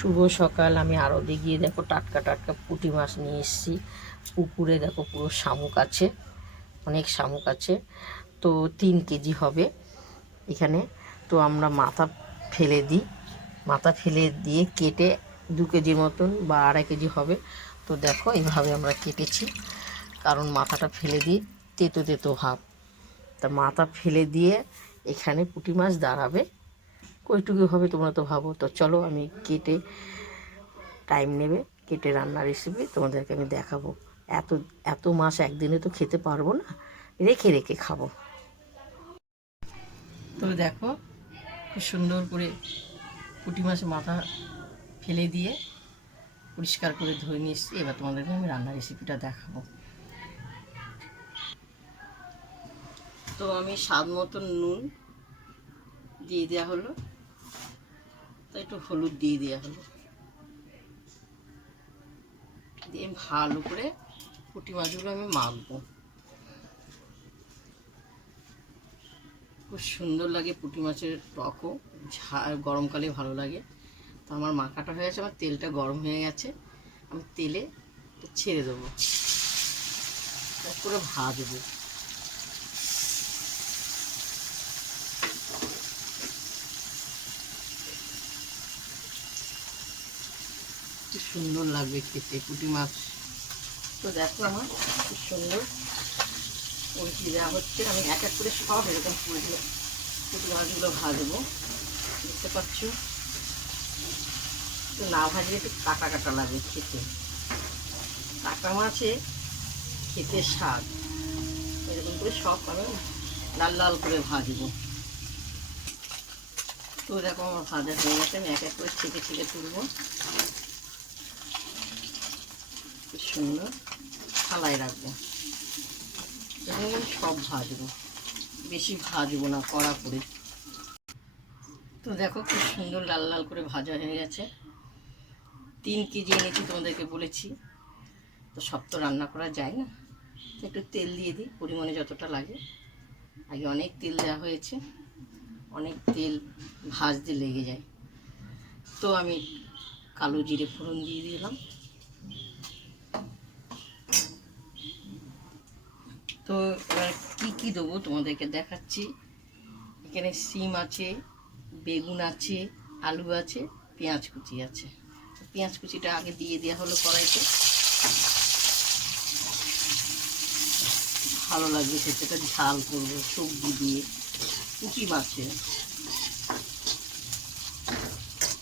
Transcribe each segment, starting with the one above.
শুভ সকাল। আমি আড়তে গিয়ে দেখো টাটকা টাটকা পুঁটি মাছ নিয়ে এসেছি। পুকুরে দেখো পুরো শামুক আছে, অনেক শামুক আছে। তো 3 কেজি হবে এখানে। তো আমরা মাথা ফেলে দিই, মাথা ফেলে দিয়ে কেটে 2 কেজির মতন বা 2.5 কেজি হবে। তো দেখো এইভাবে আমরা কেটেছি, কারণ মাথাটা ফেলে দিই, তেতো তেতো ভাব। তা মাথা ফেলে দিয়ে এখানে পুঁটি মাছ দাঁড়াবে, কইটুকু হবে তোমরা তো ভাবো। তো চলো, আমি কেটে, টাইম নেবে কেটে রান্নার রেসিপি তোমাদেরকে আমি দেখাবো। এত এত মাছ একদিনে তো খেতে পারবো না, রেখে রেখে খাবো। তো দেখো খুব সুন্দর করে পুঁটি মাছের মাথা ফেলে দিয়ে পরিষ্কার করে ধুয়ে নিয়ে এসেছি। এবার তোমাদেরকে আমি রান্নার রেসিপিটা দেখাবো। তো আমি স্বাদ মতন নুন দিয়ে দেওয়া হলো, তো একটু হলুদ দিয়ে দেওয়া হলো, দিয়ে ভালো করে পুঁটি মাছগুলো আমি মাখবো। খুব সুন্দর লাগে পুঁটি মাছের টকও, গরমকালে ভালো লাগে। তো আমার মাখাটা হয়ে গেছে, আমার তেলটা গরম হয়ে গেছে, আমি তেলে ছেড়ে দেবো, পুরো ভাজবো। খুব সুন্দর লাগবে খেতে পুঁটি মাছ। তো দেখো আমার খুব সুন্দর উল্টি দেওয়া হচ্ছে। আমি এক এক করে সব এরকম পুঁটি মাছগুলো ভাজবো, দেখতে পাচ্ছ। তো না ভাজলে একটু কাটা কাটা লাগে খেতে, কাটা মাছে খেতে স্বাদ। এরকম করে সব আমি লাল লাল করে ভাজবো। তো দেখো আমার ভাজা হয়ে গেছে, আমি এক এক করে ছেঁকে ছেঁকে তুলবো। খুব সুন্দর থালায় রাখবো, এবং সব ভাজবো, বেশি ভাজবো না, কড়া করে। তো দেখো খুব সুন্দর লাল লাল করে ভাজা হয়ে গেছে। 3 কেজি এনেছি, তোমাদেরকে বলেছি। তো সব তো রান্না করা যায় না, একটু তেল দিয়ে দিই পরিমাণে যতটা লাগে। আগে অনেক তেল দেওয়া হয়েছে, অনেক তেল ভাজতে লেগে যায়। তো আমি কালো জিরে ফোড়ন দিয়ে দিলাম। তো এবার কী কী দেবো তোমাদেরকে দেখাচ্ছি। এখানে সিম আছে, বেগুন আছে, আলু আছে, পেঁয়াজ কুচি আছে। পেঁয়াজ কুচিটা আগে দিয়ে দেওয়া হলো কড়াইতে, ভালো লাগবে সেটা ঝাল করবো সবজি দিয়ে পুঁটি মাছে।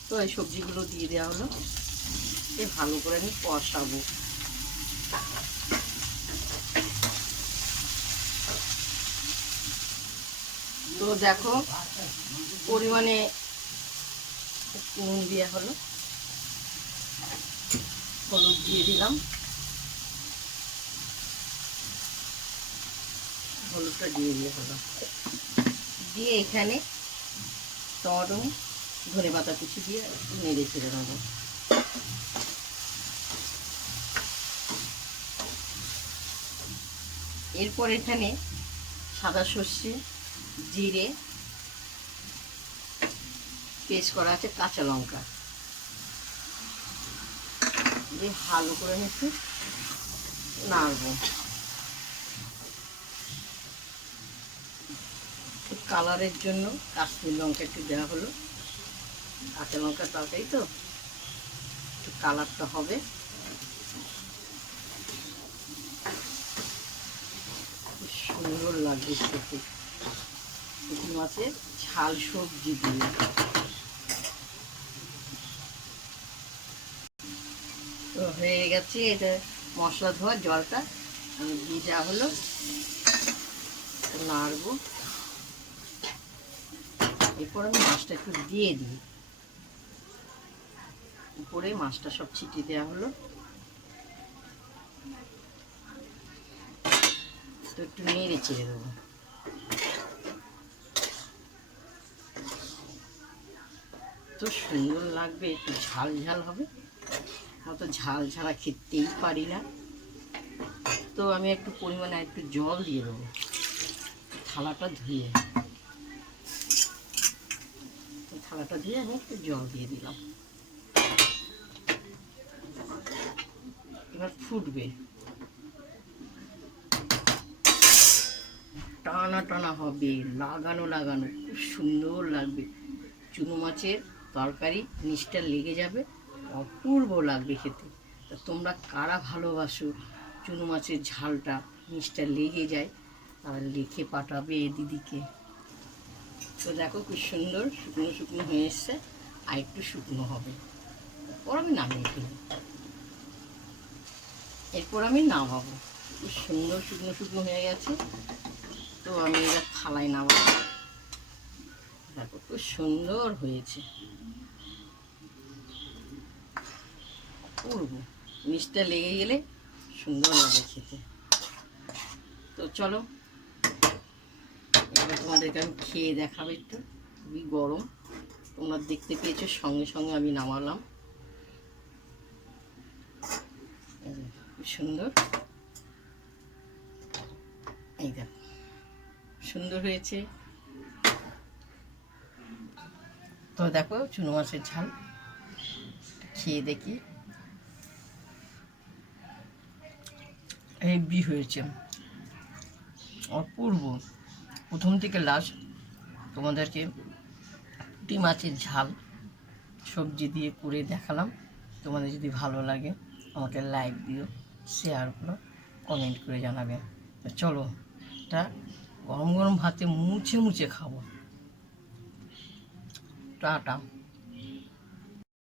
তো এই সবজিগুলো দিয়ে দেওয়া হলো, ভালো করে আমি কষাবো। তো দেখো পরিমাণে নুন দেওয়া হলো, হলুদ দিয়ে দিলাম, হলুদটা দিয়ে দেওয়া হলো, দিয়ে এখানে টমেটো ধনে পাতা কুচি দিয়ে নেড়ে ছেড়ে দেবো। এরপর এখানে সাদা সর্ষে, জিরে পেস্ট করা আছে, কাঁচা লঙ্কা দিয়ে ভালো করে একটু নাড়বো। কালারের জন্য কাশ্মীর লঙ্কা একটু দেওয়া হলো, কাঁচা লঙ্কার তরকারি তো একটু কালারটা হবে। খুব সুন্দর লাগবে খেতে পুঁটি মাছের ঝাল সবজি দিয়ে। তো হয়ে গেছে, এটা মশলা ধোয়া জলটা আমি দিয়ে দেওয়া হলো, নাড়বো। এরপর আমি মাছটা একটু দিয়ে দিই, উপরে মাছটা সব ছিটিয়ে দেওয়া হলো। তো একটু নেড়ে চেড়ে দেবো। তো সুন্দর লাগবে, একটু ঝাল ঝাল হবে, অত ঝাল ছাড়া খেতেই পারি না। তো আমি একটু পরিমাণে একটু জল দিয়ে দেবো থালাটা ধুয়ে, থালাটা ধুয়ে আমি একটু জল দিয়ে দিলাম। এবার ফুটবে, টানা টানা হবে, লাগানো লাগানো, খুব সুন্দর লাগবে। চুনো মাছের তরকারি নিচটা লেগে যাবে, অপূর্ব লাগবে খেতে। তা তোমরা কারা ভালোবাসো চুনো মাছের ঝালটা নিচটা লেগে যায়, তারা লিখে পাঠাবে এ দিদিকে। তো দেখো খুব সুন্দর শুকনো শুকনো হয়ে এসছে, আর একটু শুকনো হবে, এরপর আমি নামিয়ে ফেলি। এরপর আমি নামাবো, খুব সুন্দর শুকনো শুকনো হয়ে গেছে। তো আমি এবার থালায় নামাবো। দেখো খুব সুন্দর হয়েছে, অপূর্ব। নিচটা লেগে গেলে সুন্দর লাগে খেতে। তো চলো এবার তোমাদেরকে আমি খেয়ে দেখাবো একটু। খুবই গরম, তোমরা দেখতে পেয়েছো, সঙ্গে সঙ্গে আমি নামালাম। খুব সুন্দর, এই দেখো সুন্দর হয়েছে। তো দেখো চুনো মাছের ঝাল খেয়ে দেখি, হেভি হয়েছে, অপূর্ব। প্রথম থেকে লাস্ট তোমাদেরকে পুঁটি মাছের ঝাল সবজি দিয়ে করে দেখালাম। তোমাদের যদি ভালো লাগে আমাকে লাইক দিও, শেয়ার করো, কমেন্ট করে জানাবে। তো চলো এটা গরম গরম ভাতে মুছে মুছে খাবো। টাটা।